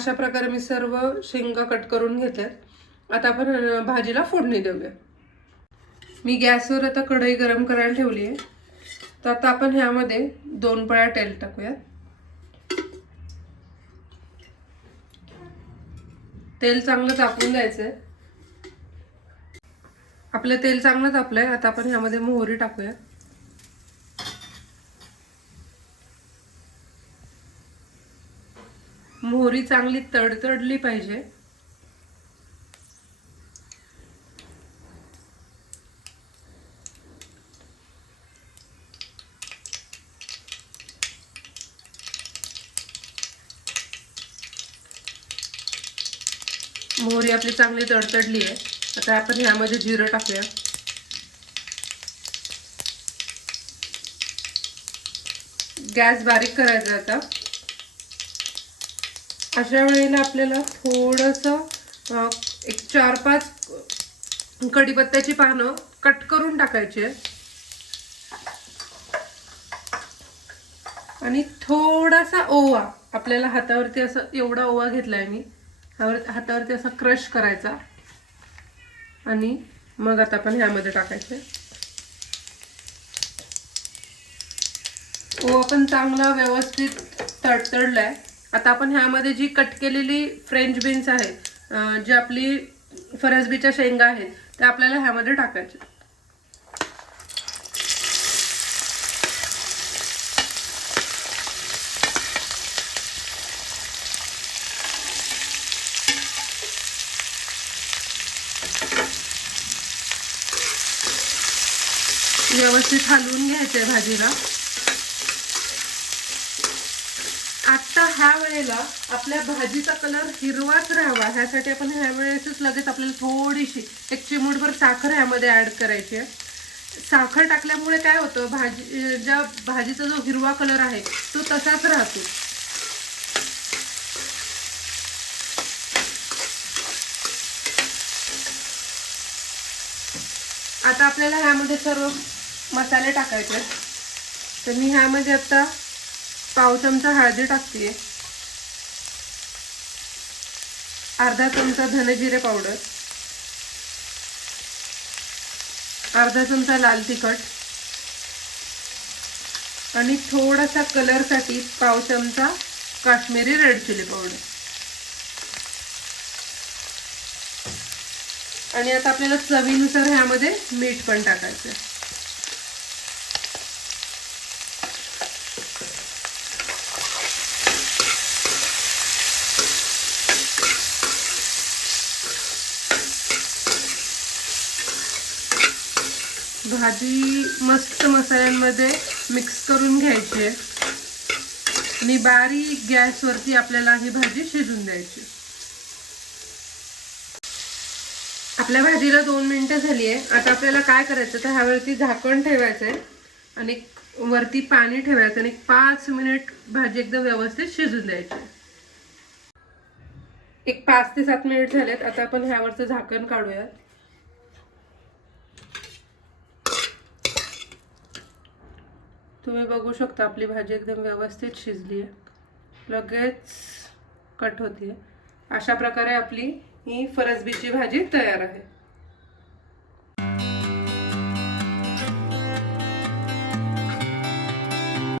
अशा प्रकारे मी सर्व शेंगा कट करून घेतल्यात। आता आपण भाजीला फोडणी देऊया। मी गॅसवर आता कढई गरम करायला ठेवली आहे। तर आता आपण ह्यामध्ये 2 पळ्या तेल टाकूया। तेल चांगलं तापवून द्यायचंय। आपलं तेल चांगलं तापलंय। आता आपण ह्यामध्ये मोहरी टाकूया। मोहरी चांगली तडतडली पाहिजे। मोहरी आपली चांगली तडतडली आहे। आता आपण ह्यामध्ये जिरं टाकूया। गॅस बारीक करायचा आता। अशा वेळेला आपल्याला थोडंसं एक 4-5 कढीपत्त्याची पानं कट करून टाकायची आहे आणि थोडासा ओवा, आपल्याला हातावरती असं एवढा ओवा घेतलाय मी, हातावरती असा क्रश करायचा आणि मग आता आपण ह्यामध्ये टाकायचं। ओवा पण चांगला व्यवस्थित तडतडलाय। आता आपण ह्यामध्ये जी कट केलेली फ्रेंच बीन्स आहेत, जी आपली फरसबीच्या शेंगा आहेत, त्या आपल्याला ह्यामध्ये टाकायच्या। व्यवस्थित हलवून घ्यायचंय भाजीला। आता ह्या वेळेला आपल्या भाजीचा कलर हिरवाच राहावा, ह्यासाठी आपण ह्या वेळेसच लगेच आपल्याला थोडीशी 1 चिमूटभर साखर ह्यामध्ये ऍड करायची आहे। साखर टाकल्यामुळे काय होतं, ज्या भाजीचा जो हिरवा कलर आहे तो तसाच राहतो। आता आपल्याला ह्यामध्ये सर्व मसाले टाकायचे। तर मी ह्यामध्ये आता पाव चमचा हळदी टाकते, अर्धा चमचा धने जिरे पावडर, अर्धा चमचा लाल तिखट आणि थोडासा कलर साठी पाव चमचा काश्मीरी रेड चिली पावडर। आणि आता आपल्याला चवीनुसार ह्यामध्ये मीठ पण टाकायचं। भाजी मस्त मसाल्यांमध्ये मिक्स करून घ्यायची आणि बारीक गॅसवरती आपल्याला ही भाजी शिजून द्यायची। आपल्या भाजीला 2 मिनिटं झाली आहे। आता आपल्याला काय करायचं, तर ह्यावरती झाकण ठेवायचंय आणि वरती पाणी ठेवायचं आणि 5 मिनिट भाजी एकदम व्यवस्थित शिजून द्यायची। एक 5 ते 7 मिनिट झालेत। आता आपण ह्यावरचं झाकण काढूया। तुम्ही बघू शकता आपली भाजी एकदम व्यवस्थित शिजली आहे, लगेच कट होते। अशा प्रकारे आपली ही फरसबीची भाजी तयार आहे।